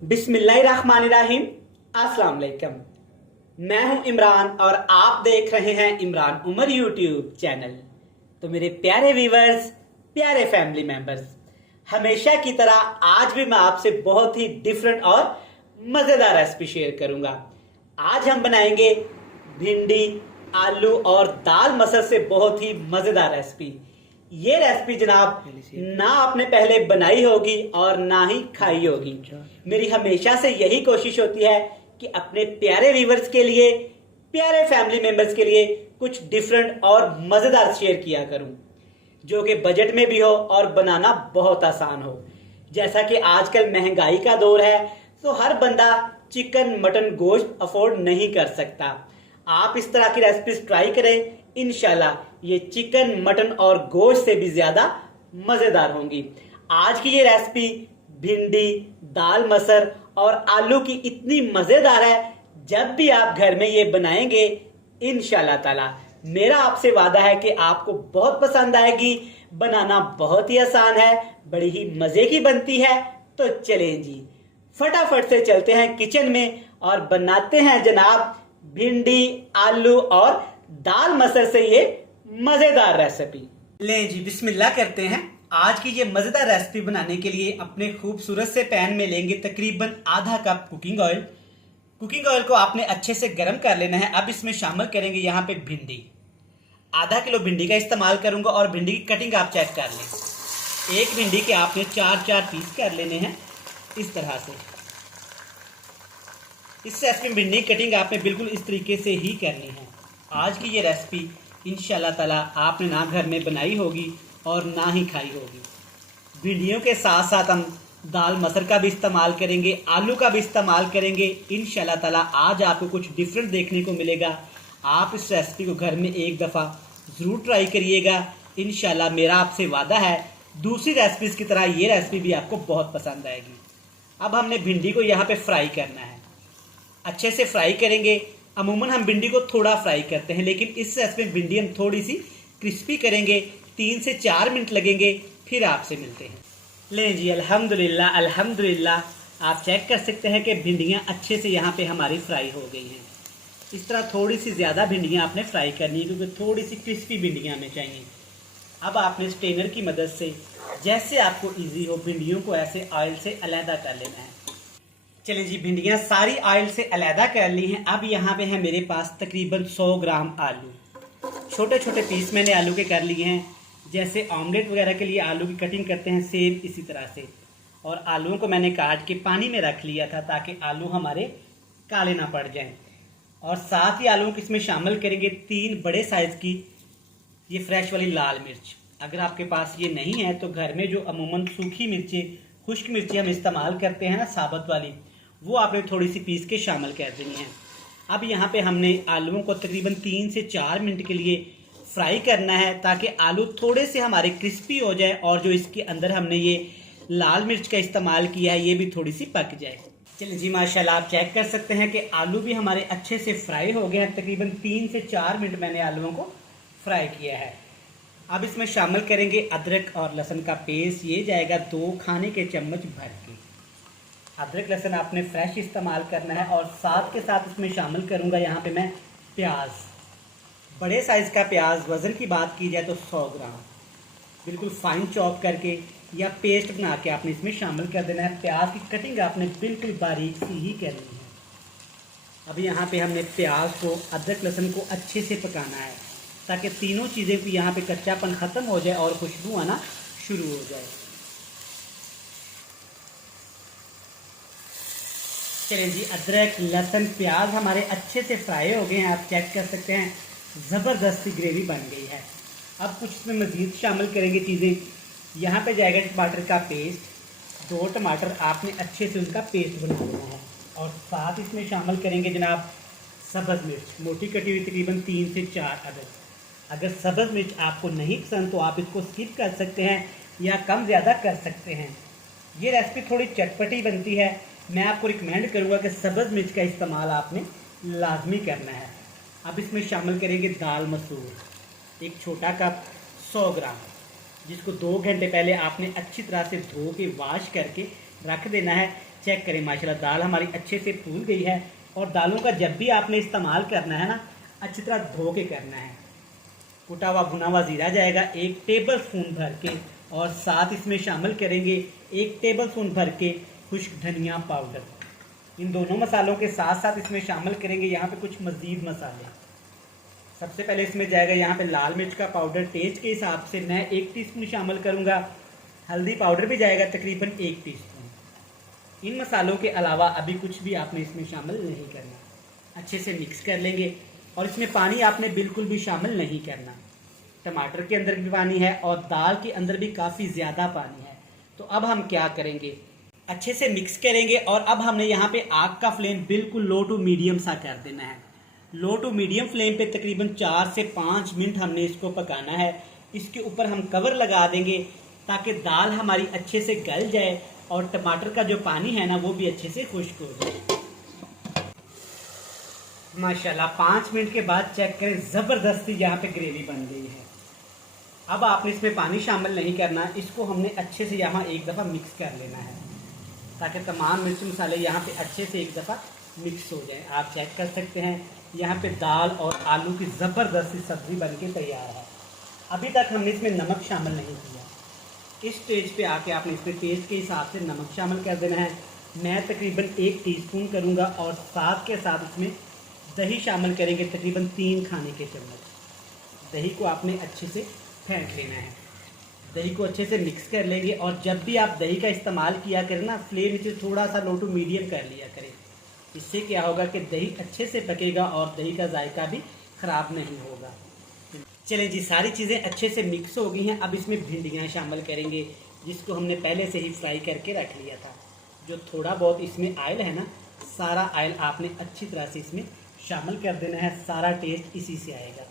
बिस्मिल्लाहिर्रहमानिर्रहीम। अस्सलाम वालेकुम। मैं हूं इमरान और आप देख रहे हैं इमरान उमर यूट्यूब चैनल। तो मेरे प्यारे व्यूवर्स, प्यारे फैमिली मेंबर्स, हमेशा की तरह आज भी मैं आपसे बहुत ही डिफरेंट और मजेदार रेसिपी शेयर करूंगा। आज हम बनाएंगे भिंडी, आलू और दाल मसर से बहुत ही मजेदार रेसिपी। ये रेसिपी जनाब ना आपने पहले बनाई होगी और ना ही खाई होगी। मेरी हमेशा से यही कोशिश होती है कि अपने प्यारे व्यूवर्स के लिए, प्यारे फैमिली मेंबर्स के लिए कुछ डिफरेंट और मजेदार शेयर किया करूं, जो कि बजट में भी हो और बनाना बहुत आसान हो। जैसा कि आजकल महंगाई का दौर है, तो हर बंदा चिकन मटन गोश्त अफोर्ड नहीं कर सकता। आप इस तरह की रेसिपीज ट्राई करें, इंशाल्लाह ये चिकन मटन और गोश्त से भी ज्यादा मजेदार होंगी। आज की ये रेसिपी भिंडी, दाल मसर और आलू की इतनी मजेदार है, जब भी आप घर में ये बनाएंगे इंशाल्लाह ताला मेरा आपसे वादा है कि आपको बहुत पसंद आएगी। बनाना बहुत ही आसान है, बड़ी ही मजे की बनती है। तो चलें जी, फटाफट से चलते हैं किचन में और बनाते हैं जनाब भिंडी, आलू और दाल मसर से ये मजेदार रेसिपी। ले जी, बिस्मिल्लाह करते हैं। आज की ये मजेदार रेसिपी बनाने के लिए अपने खूबसूरत से पैन में लेंगे तकरीबन आधा cup cooking oil. Cooking oil को आपने अच्छे से गर्म कर लेना है। अब इसमें शामिल करेंगे यहाँ पे भिंडी। आधा किलो भिंडी का इस्तेमाल करूंगा और भिंडी की कटिंग आप चेक कर लें। एक भिंडी के आपने 4-4 पीस कर लेने हैं इस तरह से। इस रेसिपी में भिंडी की कटिंग आपने बिल्कुल इस तरीके से ही करनी है। आज की ये रेसिपी इंशाल्लाह ताला आपने ना घर में बनाई होगी और ना ही खाई होगी। भिंडियों के साथ साथ हम दाल मसर का भी इस्तेमाल करेंगे, आलू का भी इस्तेमाल करेंगे। इंशाल्लाह ताला आज आपको कुछ डिफरेंट देखने को मिलेगा। आप इस रेसिपी को घर में एक दफ़ा ज़रूर ट्राई करिएगा। इंशाल्लाह मेरा आपसे वादा है, दूसरी रेसिपीज़ की तरह ये रेसिपी भी आपको बहुत पसंद आएगी। अब हमने भिंडी को यहाँ पे फ्राई करना है, अच्छे से फ्राई करेंगे। अमूमन हम भिंडी को थोड़ा फ्राई करते हैं, लेकिन इस रेसिपी में भिंडी हम थोड़ी सी क्रिस्पी करेंगे। 3 से 4 मिनट लगेंगे, फिर आपसे मिलते हैं। ले जी, अल्हम्दुलिल्लाह अल्हम्दुलिल्लाह, आप चेक कर सकते हैं कि भिंडियाँ अच्छे से यहाँ पे हमारी फ्राई हो गई हैं। इस तरह थोड़ी सी ज़्यादा भिंडियाँ आपने फ्राई करनी है, क्योंकि थोड़ी सी क्रिस्पी भिंडियाँ हमें चाहिए। अब आपने स्ट्रेनर की मदद से, जैसे आपको ईजी हो, भिंडियों को ऐसे ऑयल से अलहदा कर लेना है। चलिए जी, भिंडियाँ सारी ऑयल से अलहदा कर ली हैं। अब यहाँ पे है मेरे पास तकरीबन 100 ग्राम आलू। छोटे छोटे पीस मैंने आलू के कर लिए हैं। जैसे ऑमलेट वगैरह के लिए आलू की कटिंग करते हैं, सेम इसी तरह से। और आलूओं को मैंने काट के पानी में रख लिया था, ताकि आलू हमारे काले ना पड़ जाएं। और साथ ही आलूओं को इसमें शामिल करेंगे 3 बड़े साइज़ की ये फ्रेश वाली लाल मिर्च। अगर आपके पास ये नहीं है तो घर में जो अमूमन सूखी मिर्चें, खुश्क मिर्चें हम इस्तेमाल करते हैं ना, साबुत वाली, वो आपने थोड़ी सी पीस के शामिल कर देनी है। अब यहाँ पे हमने आलूओं को तकरीबन 3 से 4 मिनट के लिए फ्राई करना है, ताकि आलू थोड़े से हमारे क्रिस्पी हो जाए और जो इसके अंदर हमने ये लाल मिर्च का इस्तेमाल किया है ये भी थोड़ी सी पक जाए। चलिए जी, माशाल्लाह आप चेक कर सकते हैं कि आलू भी हमारे अच्छे से फ्राई हो गए हैं। तकरीबन 3 से 4 मिनट मैंने आलूओं को फ्राई किया है। अब इसमें शामिल करेंगे अदरक और लहसुन का पेस्ट। ये जाएगा 2 खाने के चम्मच भर के। अदरक लहसुन आपने फ्रेश इस्तेमाल करना है। और साथ के साथ इसमें शामिल करूंगा यहाँ पे मैं प्याज। बड़े साइज़ का प्याज, वज़न की बात की जाए तो 100 ग्राम, बिल्कुल फाइन चॉप करके या पेस्ट बना के आपने इसमें शामिल कर देना है। प्याज की कटिंग आपने बिल्कुल बारीक सी ही करनी है। अब यहाँ पे हमने प्याज को, अदरक लहसुन को अच्छे से पकाना है, ताकि तीनों चीज़ें भी यहाँ पे कच्चापन ख़त्म हो जाए और खुशबू आना शुरू हो जाए। चलिए जी, अदरक लहसुन प्याज हमारे अच्छे से फ्राई हो गए हैं। आप चेक कर सकते हैं ज़बरदस्ती ग्रेवी बन गई है। अब कुछ इसमें मज़ीद शामिल करेंगे चीज़ें। यहाँ पे जाएगा टमाटर का पेस्ट। 2 टमाटर आपने अच्छे से उनका पेस्ट बना लेना है। और साथ इसमें शामिल करेंगे जनाब सब्ज़ मिर्च, मोटी कटी हुई, तकरीबन 3 से 4 अदद। अगर सब्ज़ मिर्च आपको नहीं पसंद तो आप इसको स्किप कर सकते हैं या कम ज़्यादा कर सकते हैं। ये रेसिपी थोड़ी चटपटी बनती है। मैं आपको रिकमेंड करूँगा कि सब्ज़ मिर्च का इस्तेमाल आपने लाजमी करना है। अब इसमें शामिल करेंगे दाल मसूर, 1 छोटा कप 100 ग्राम, जिसको 2 घंटे पहले आपने अच्छी तरह से धो के वॉश करके रख देना है। चेक करें माशाल्लाह दाल हमारी अच्छे से फूल गई है। और दालों का जब भी आपने इस्तेमाल करना है ना, अच्छी तरह धो के करना है। कुटा हुआ भुना हुआ ज़ीरा जाएगा 1 टेबल स्पून भर के, और साथ इसमें शामिल करेंगे 1 टेबल स्पून भर के खुश्क धनिया पाउडर। इन दोनों मसालों के साथ साथ इसमें शामिल करेंगे यहाँ पे कुछ मज़ीद मसाले। सबसे पहले इसमें जाएगा यहाँ पे लाल मिर्च का पाउडर, टेस्ट के हिसाब से मैं 1 टीस्पून शामिल करूँगा। हल्दी पाउडर भी जाएगा तकरीबन 1 टीस्पून। इन मसालों के अलावा अभी कुछ भी आपने इसमें शामिल नहीं करना। अच्छे से मिक्स कर लेंगे, और इसमें पानी आपने बिल्कुल भी शामिल नहीं करना। टमाटर के अंदर भी पानी है और दाल के अंदर भी काफ़ी ज़्यादा पानी है। तो अब हम क्या करेंगे, अच्छे से मिक्स करेंगे, और अब हमने यहाँ पे आग का फ्लेम बिल्कुल लो टू मीडियम सा कर देना है। लो टू मीडियम फ्लेम पे तकरीबन 4 से 5 मिनट हमने इसको पकाना है। इसके ऊपर हम कवर लगा देंगे ताकि दाल हमारी अच्छे से गल जाए और टमाटर का जो पानी है ना वो भी अच्छे से खुश्क हो जाए। माशाल्लाह 5 मिनट के बाद चेक करें, ज़बरदस्ती यहाँ पे ग्रेवी बन गई है। अब आपने इसमें पानी शामिल नहीं करना, इसको हमने अच्छे से यहाँ एक दफ़ा मिक्स कर लेना है ताकि तमाम मिर्च मसाले यहाँ पे अच्छे से एक दफ़ा मिक्स हो जाए। आप चेक कर सकते हैं यहाँ पे दाल और आलू की ज़बरदस्त सी सब्ज़ी बनके तैयार है। अभी तक हमने इसमें नमक शामिल नहीं किया। इस स्टेज पे आके आपने इसमें टेस्ट के हिसाब से नमक शामिल कर देना है। मैं तकरीबन 1 टीस्पून करूँगा, और साथ के साथ इसमें दही शामिल करेंगे तकरीबन 3 खाने के चम्मच। दही को आपने अच्छे से फेंट लेना है। दही को अच्छे से मिक्स कर लेंगे, और जब भी आप दही का इस्तेमाल किया करें ना, फ्लेम इसे थोड़ा सा लो टू मीडियम कर लिया करें। इससे क्या होगा कि दही अच्छे से पकेगा और दही का जायका भी ख़राब नहीं होगा। चलें जी, सारी चीज़ें अच्छे से मिक्स हो गई हैं। अब इसमें भिंडियाँ शामिल करेंगे जिसको हमने पहले से ही फ्राई करके रख लिया था। जो थोड़ा बहुत इसमें ऑयल है ना, सारा ऑयल आपने अच्छी तरह से इसमें शामिल कर देना है। सारा टेस्ट इसी से आएगा।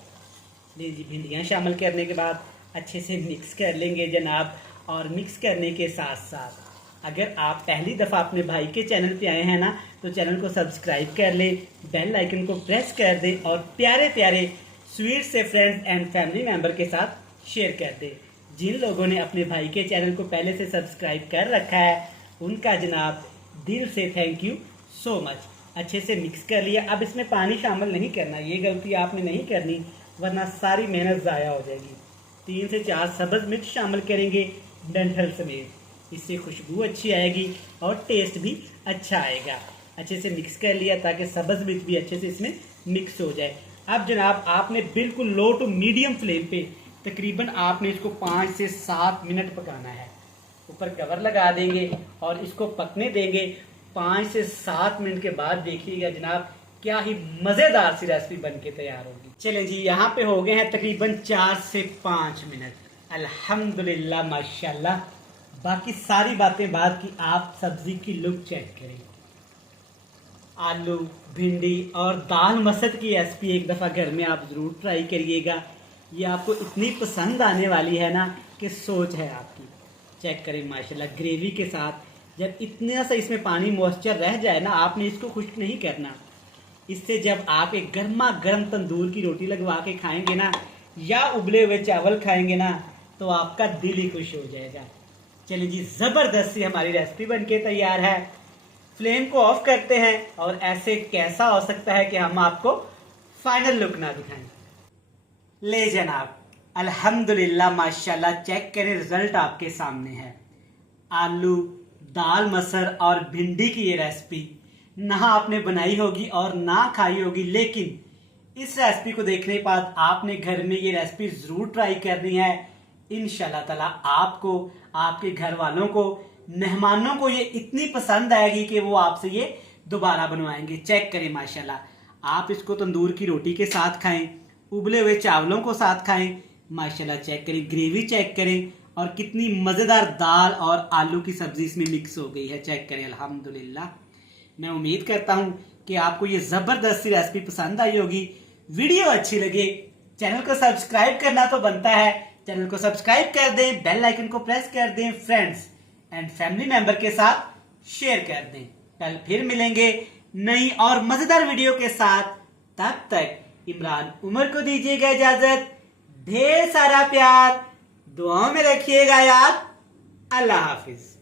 ले जी, भिंडियाँ शामिल करने के बाद अच्छे से मिक्स कर लेंगे जनाब। और मिक्स करने के साथ साथ अगर आप पहली दफ़ा अपने भाई के चैनल पे आए हैं ना, तो चैनल को सब्सक्राइब कर लें, बेल आइकन को प्रेस कर दें, और प्यारे प्यारे स्वीट से फ्रेंड्स एंड फैमिली मेम्बर के साथ शेयर कर दें। जिन लोगों ने अपने भाई के चैनल को पहले से सब्सक्राइब कर रखा है उनका जनाब दिल से थैंक यू सो मच। अच्छे से मिक्स कर लिया। अब इसमें पानी शामिल नहीं करना, ये गलती आपने नहीं करनी वरना सारी मेहनत ज़ाया हो जाएगी। 3 से 4 सब्ज़ मिर्च शामिल करेंगे डंठल समेत, इससे खुशबू अच्छी आएगी और टेस्ट भी अच्छा आएगा। अच्छे से मिक्स कर लिया ताकि सब्ज़ मिर्च भी अच्छे से इसमें मिक्स हो जाए। अब जनाब आपने बिल्कुल लो टू मीडियम फ्लेम पे तकरीबन आपने इसको 5 से 7 मिनट पकाना है। ऊपर कवर लगा देंगे और इसको पकने देंगे। 5 से 7 मिनट के बाद देखिएगा जनाब क्या ही मज़ेदार सी रेसिपी बनके तैयार होगी। चलें जी, यहाँ पे हो गए हैं तकरीबन 4 से 5 मिनट। अल्हम्दुलिल्लाह माशाल्लाह। बाकी सारी बातें बाद की, आप सब्ज़ी की लुक चेक करें। आलू, भिंडी और दाल मसद की रेसिपी एक दफ़ा घर में आप ज़रूर ट्राई करिएगा। ये आपको इतनी पसंद आने वाली है ना कि सोच है आपकी। चेक करें माशाल्लाह, ग्रेवी के साथ जब इतना सा इसमें पानी मॉइस्चर रह जाए ना, आपने इसको खुश्क नहीं करना। इससे जब आप एक गर्मा गर्म तंदूर की रोटी लगवा के खाएंगे ना, या उबले हुए चावल खाएंगे ना, तो आपका दिल ही खुश हो जाएगा। चलिए जी, ज़बरदस्त सी हमारी रेसिपी बनके तैयार है। फ्लेम को ऑफ करते हैं, और ऐसे कैसा हो सकता है कि हम आपको फाइनल लुक ना दिखाएं। ले जनाब, अल्हम्दुलिल्लाह माशाल्लाह, चेक करें रिजल्ट आपके सामने है। आलू, दाल मसर और भिंडी की ये रेसिपी ना आपने बनाई होगी और ना खाई होगी, लेकिन इस रेसिपी को देखने के बाद आपने घर में ये रेसिपी ज़रूर ट्राई करनी है। इंशाल्लाह ताला आपको, आपके घर वालों को, मेहमानों को ये इतनी पसंद आएगी कि वो आपसे ये दोबारा बनवाएंगे। चेक करें माशाल्लाह, आप इसको तंदूर की रोटी के साथ खाएं, उबले हुए चावलों को साथ खाएं। माशाल्लाह चेक करें, ग्रेवी चेक करें, और कितनी मज़ेदार दाल और आलू की सब्ज़ी इसमें मिक्स हो गई है। चेक करें अल्हम्दुलिल्लाह। मैं उम्मीद करता हूँ कि आपको ये ज़बरदस्त सी रेसिपी पसंद आई होगी। वीडियो अच्छी लगे, चैनल को सब्सक्राइब करना तो बनता है, चैनल को सब्सक्राइब कर दें, बेल आइकन को प्रेस कर दें, फ्रेंड्स एंड फैमिली मेंबर के साथ शेयर कर दें। कल फिर मिलेंगे नई और मज़ेदार वीडियो के साथ। तब तक इमरान उमर को दीजिएगा इजाज़त। ढेर सारा प्यार, दुआओं में रखिएगा याद। अल्लाह हाफिज।